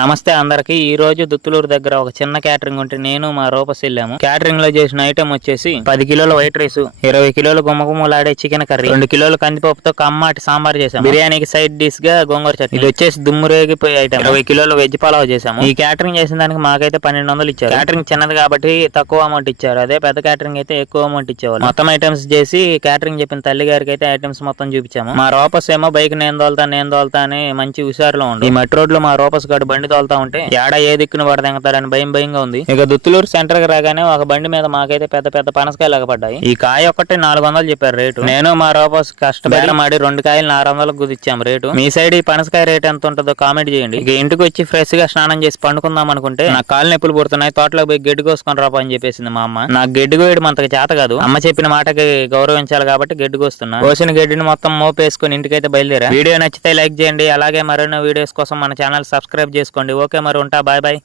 నమస్తే అందరికి. ఈ రోజు దుత్తులూరు దగ్గర ఒక చిన్న క్యాటరింగ్ ఉంటే నేను మా రూపస్ వెళ్ళాము. క్యాటరింగ్ లో చేసిన ఐటమ్ వచ్చేసి 10 కిలోల వైట్ రైస్, 20 కిలోల గుమ్మగుమ్మలాడే చికెన్ కర్రీ, 2 కిలోల కందిపప్పుతో కమ్మాటి సాంబార్ చేసాము. బిర్యానీకి సైడ్ డిష్ గా గోంగూర చట్నీ. ఇది వచ్చేసి దుమ్మురేగిపోయే ఐటమ్. 20 కిలోల వెజ్ పలావ్ చేసాము. ఈ క్యాటరింగ్ చేసిన దానికి మాకైతే 1200 ఇచ్చారు. క్యాటరింగ్ చిన్నది కాబట్టి తక్కువ అమౌంట్ ఇచ్చారు. అదే పెద్ద క్యాటరింగ్ అయితే ఎక్కువ అమౌంట్ ఇచ్చేవాళ్ళు. మొత్తం ఐటమ్స్ చేసి క్యాటరింగ్ చెప్పిన తల్లి గారికి అయితే ఐటమ్స్ మొత్తం చూపించాము. మా రూపస్ ఏమో బైక్ నేను తోలుతా అని మంచి హుషారులో ఉంది. ఈ మెట్రో రోడ్ లో మా రూపస్ గడు బండి తోలుతా ఉంటే ఏడా ఏ దిక్కును పడదెంగతాడని భయంగా ఉంది. ఇక దుత్తులూరు సెంటర్ కి రాగానే ఒక బండి మీద మాకైతే పెద్ద పెద్ద పనసకాయలు పడ్డాయి. ఈ కాయ ఒక్కటి 400 చెప్పారు రేటు. నేను మా రూపస్ కష్టపడి మాడి 2 కాయలు 400 కుదిచ్చాము రేటు. మీ సైడ్ ఈ పనసకాయ రేట్ ఎంత ఉంటుందో కామెంట్ చేయండి. ఇక ఇంటికి వచ్చి ఫ్రెష్ గా స్నానం చేసి పండుకుందాం అనుకుంటే నా కాళ్ళు నొప్పులు పుడుతున్నాయి, తోటలోకి పోయి గడ్డి కోసుకొని రాపా అని చెప్పేసింది మా అమ్మ. నాకు గడ్డి కోయడం అంతకు చేత కాదు. అమ్మ చెప్పిన మాటకి గౌరవించాలి కాబట్టి గడ్డి కోస్తున్నా. కోసిన గడ్డిని మొత్తం మోపేసుకుని ఇంటికైతే బయలుదేరా. వీడియో నచ్చితే లైక్ చేయండి. అలాగే మరిన్ని వీడియోస్ కోసం మన ఛానల్ సబ్స్క్రైబ్ చేసుకోండి. ఓకే, మరి ఉంటా. Bye bye.